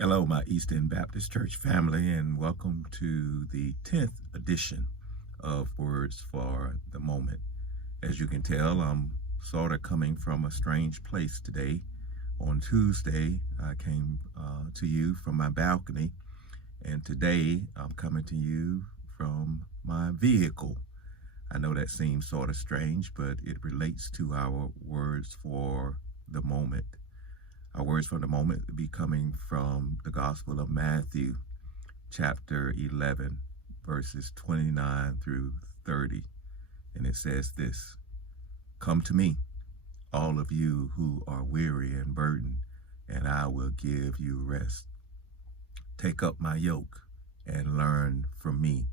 Hello, my Eastern Baptist Church family, and welcome to the 10th edition of Words for the Moment. As you can tell, I'm sort of coming from a strange place today. On Tuesday, I came to you from my balcony, and today I'm coming to you from my vehicle. I know that seems sort of strange, but it relates to our words for the moment. Our words for the moment will be coming from the Gospel of Matthew, chapter 11, verses 29 through 30. And it says this: "Come to me, all of you who are weary and burdened, and I will give you rest. Take up my yoke and learn from me,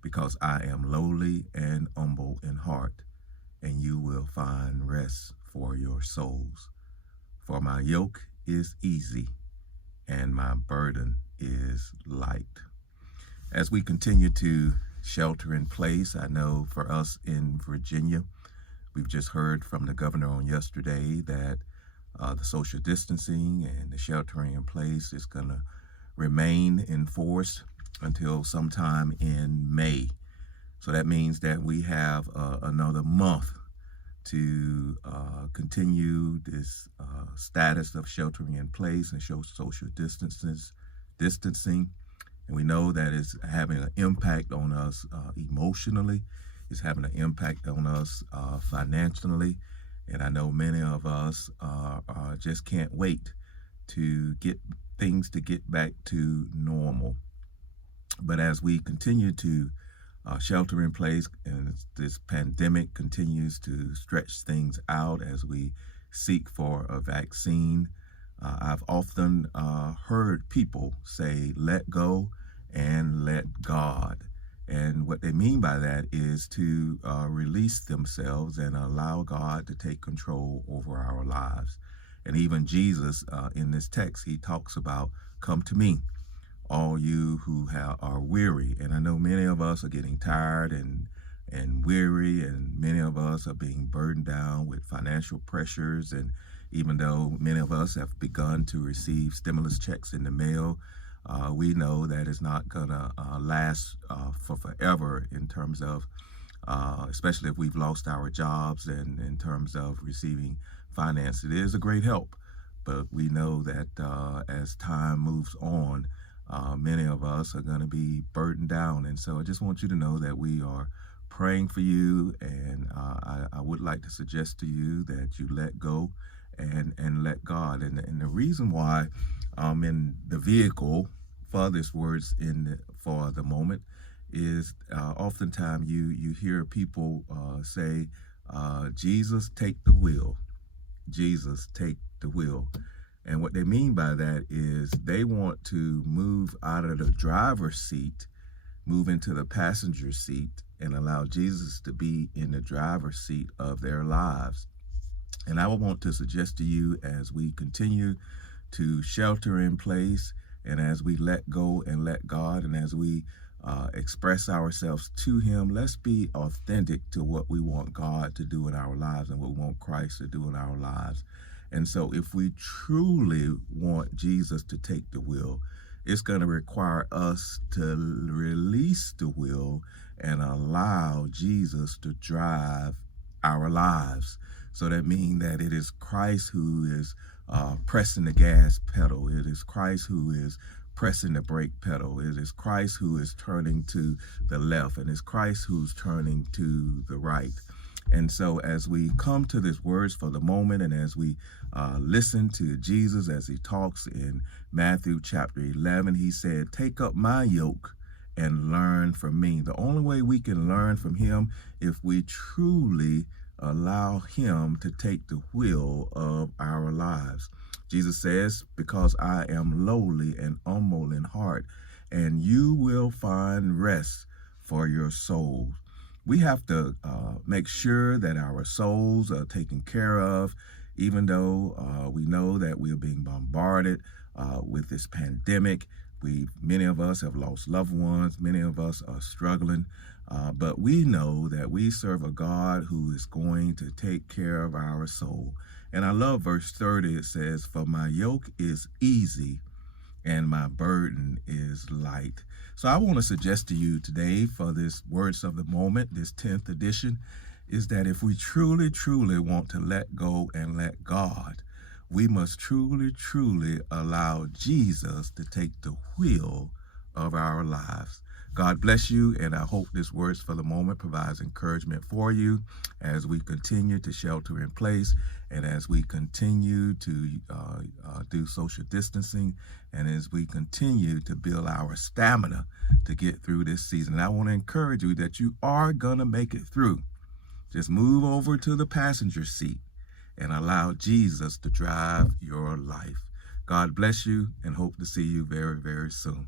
because I am lowly and humble in heart, and you will find rest for your souls. For my yoke is easy and my burden is light." As we continue to shelter in place, I know for us in Virginia, we've just heard from the governor on yesterday that the social distancing and the sheltering in place is going to remain in force until sometime in May. So that means that we have another month to continue this status of sheltering in place and show social distancing. And we know that it's having an impact on us emotionally. It's having an impact on us financially. And I know many of us just can't wait to get things to get back to normal. But as we continue to shelter in place, and this pandemic continues to stretch things out as we seek for a vaccine. I've often heard people say, let go and let God. And what they mean by that is to release themselves and allow God to take control over our lives. And even Jesus, in this text, he talks about, come to me, all you who are weary. And I know many of us are getting tired and weary, and many of us are being burdened down with financial pressures. And even though many of us have begun to receive stimulus checks in the mail, we know that it's not going to last for forever in terms of, especially if we've lost our jobs, and in terms of receiving finance. It is a great help, but we know that as time moves on, many of us are going to be burdened down. And so I just want you to know that we are praying for you, and I would like to suggest to you that you let go and let God. And the reason why I'm in the vehicle for this words for the moment is oftentimes you hear people say, Jesus, take the wheel. Jesus, take the wheel. And what they mean by that is they want to move out of the driver's seat, move into the passenger seat, and allow Jesus to be in the driver's seat of their lives. And I would want to suggest to you, as we continue to shelter in place, and as we let go and let God, and as we express ourselves to him, let's be authentic to what we want God to do in our lives and what we want Christ to do in our lives. And so if we truly want Jesus to take the wheel, it's going to require us to release the wheel and allow Jesus to drive our lives. So that means that it is Christ who is pressing the gas pedal. It is Christ who is pressing the brake pedal. It is Christ who is turning to the left, and it's Christ who's turning to the right. And so as we come to this words for the moment, and as we listen to Jesus as he talks in Matthew chapter 11, he said, take up my yoke and learn from me. The only way we can learn from him if we truly allow him to take the wheel of our lives. Jesus says, because I am lowly and humble in heart, and you will find rest for your souls. We have to make sure that our souls are taken care of, even though we know that we're being bombarded with this pandemic. Many of us have lost loved ones. Many of us are struggling. But we know that we serve a God who is going to take care of our soul. And I love verse 30. It says, for my yoke is easy and my burden is light. So I want to suggest to you today for this Words of the Moment, this 10th edition, is that if we truly, truly want to let go and let God, we must truly, truly allow Jesus to take the wheel of our lives. God bless you, and I hope this Words for the Moment provides encouragement for you as we continue to shelter in place and as we continue to do social distancing and as we continue to build our stamina to get through this season. And I want to encourage you that you are going to make it through. Just move over to the passenger seat and allow Jesus to drive your life. God bless you, and hope to see you very, very soon.